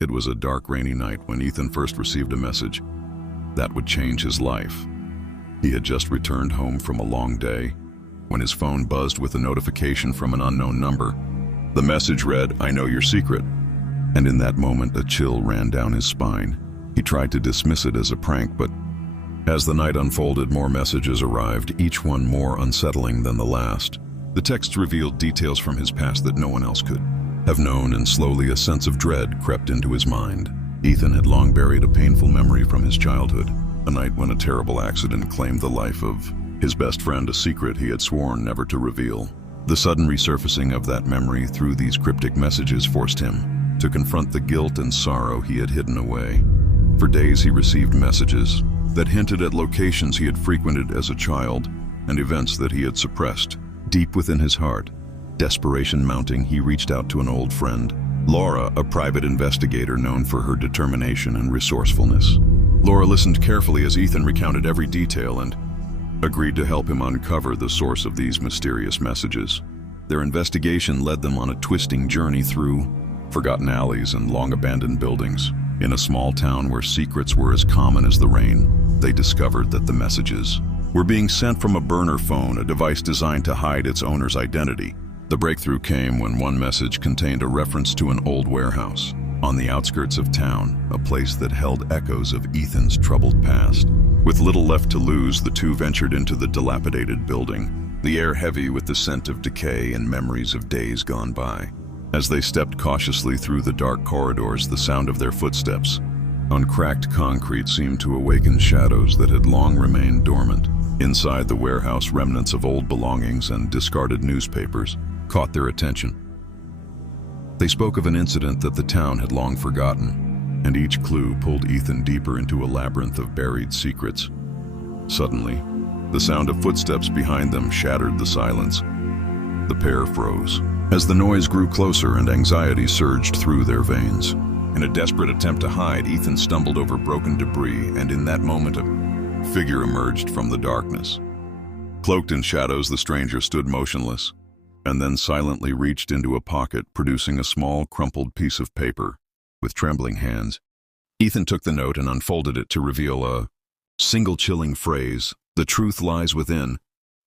It was a dark, rainy night when Ethan first received a message that would change his life. He had just returned home from a long day when his phone buzzed with a notification from an unknown number. The message read, "I know your secret." And in that moment, a chill ran down his spine. He tried to dismiss it as a prank, but as the night unfolded, more messages arrived, each one more unsettling than the last. The texts revealed details from his past that no one else could have known, and slowly a sense of dread crept into his mind. Ethan had long buried a painful memory from his childhood, a night when a terrible accident claimed the life of his best friend, a secret he had sworn never to reveal. The sudden resurfacing of that memory through these cryptic messages forced him to confront the guilt and sorrow he had hidden away. For days he received messages that hinted at locations he had frequented as a child and events that he had suppressed. Deep within his heart, desperation mounting, he reached out to an old friend, Laura, a private investigator known for her determination and resourcefulness. Laura listened carefully as Ethan recounted every detail and agreed to help him uncover the source of these mysterious messages. Their investigation led them on a twisting journey through forgotten alleys and long-abandoned buildings. In a small town where secrets were as common as the rain, they discovered that the messages were being sent from a burner phone, a device designed to hide its owner's identity. The breakthrough came when one message contained a reference to an old warehouse on the outskirts of town, a place that held echoes of Ethan's troubled past. With little left to lose, the two ventured into the dilapidated building, the air heavy with the scent of decay and memories of days gone by. As they stepped cautiously through the dark corridors, the sound of their footsteps on cracked concrete seemed to awaken shadows that had long remained dormant. Inside the warehouse, remnants of old belongings and discarded newspapers caught their attention. They spoke of an incident that the town had long forgotten, and each clue pulled Ethan deeper into a labyrinth of buried secrets. Suddenly, the sound of footsteps behind them shattered the silence. The pair froze as the noise grew closer and anxiety surged through their veins. In a desperate attempt to hide, Ethan stumbled over broken debris, and in that moment a figure emerged from the darkness. Cloaked in shadows, the stranger stood motionless, and then silently reached into a pocket, producing a small, crumpled piece of paper. With trembling hands, Ethan took the note and unfolded it to reveal a single chilling phrase, "The truth lies within."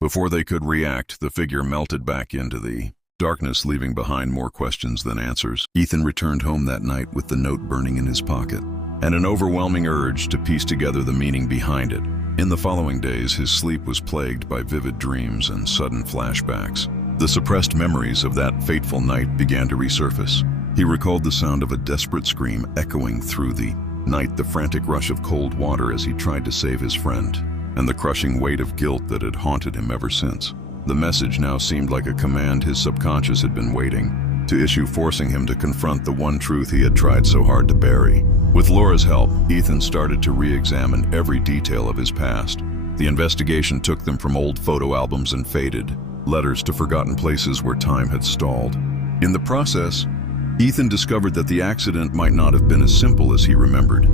Before they could react, the figure melted back into the darkness, leaving behind more questions than answers. Ethan returned home that night with the note burning in his pocket, and an overwhelming urge to piece together the meaning behind it. In the following days, his sleep was plagued by vivid dreams and sudden flashbacks. The suppressed memories of that fateful night began to resurface. He recalled the sound of a desperate scream echoing through the night, the frantic rush of cold water as he tried to save his friend, and the crushing weight of guilt that had haunted him ever since. The message now seemed like a command his subconscious had been waiting to issue, forcing him to confront the one truth he had tried so hard to bury. With Laura's help, Ethan started to re-examine every detail of his past. The investigation took them from old photo albums and faded letters to forgotten places where time had stalled. In the process, Ethan discovered that the accident might not have been as simple as he remembered.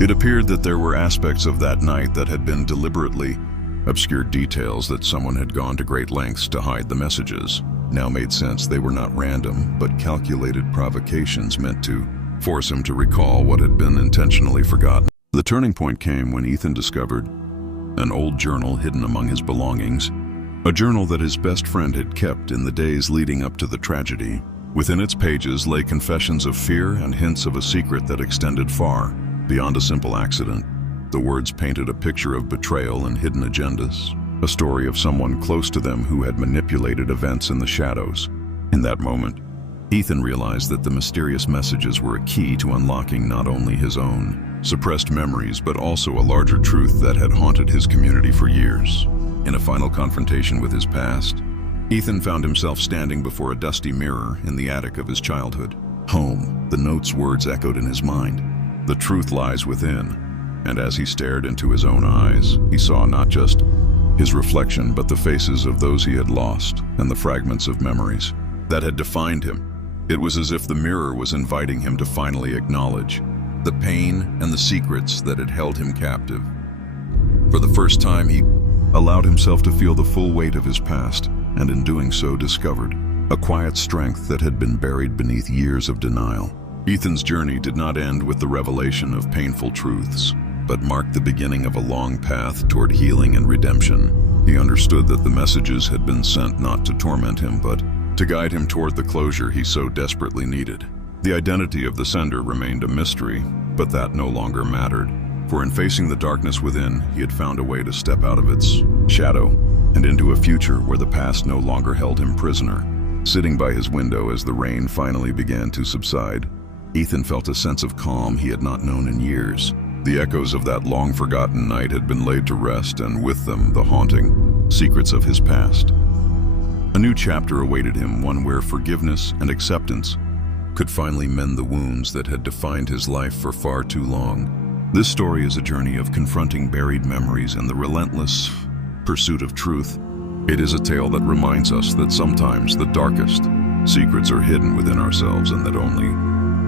It appeared that there were aspects of that night that had been deliberately obscure. Details that someone had gone to great lengths to hide the messages now made sense. They were not random, but calculated provocations meant to force him to recall what had been intentionally forgotten. The turning point came when Ethan discovered an old journal hidden among his belongings, a journal that his best friend had kept in the days leading up to the tragedy. Within its pages lay confessions of fear and hints of a secret that extended far beyond a simple accident. The words painted a picture of betrayal and hidden agendas, a story of someone close to them who had manipulated events in the shadows. In that moment, Ethan realized that the mysterious messages were a key to unlocking not only his own suppressed memories, but also a larger truth that had haunted his community for years. In a final confrontation with his past, Ethan found himself standing before a dusty mirror in the attic of his childhood home. The note's words echoed in his mind, "The truth lies within." And as he stared into his own eyes, he saw not just his reflection, but the faces of those he had lost and the fragments of memories that had defined him. It was as if the mirror was inviting him to finally acknowledge the pain and the secrets that had held him captive. For the first time, he allowed himself to feel the full weight of his past, and in doing so discovered a quiet strength that had been buried beneath years of denial. Ethan's journey did not end with the revelation of painful truths, but marked the beginning of a long path toward healing and redemption. He understood that the messages had been sent not to torment him, but to guide him toward the closure he so desperately needed. The identity of the sender remained a mystery, but that no longer mattered, for in facing the darkness within, he had found a way to step out of its shadow and into a future where the past no longer held him prisoner. Sitting by his window as the rain finally began to subside, Ethan felt a sense of calm he had not known in years. The echoes of that long-forgotten night had been laid to rest, and with them the haunting secrets of his past. A new chapter awaited him, one where forgiveness and acceptance could finally mend the wounds that had defined his life for far too long. This story is a journey of confronting buried memories and the relentless pursuit of truth. It is a tale that reminds us that sometimes the darkest secrets are hidden within ourselves, and that only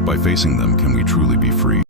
by facing them can we truly be free.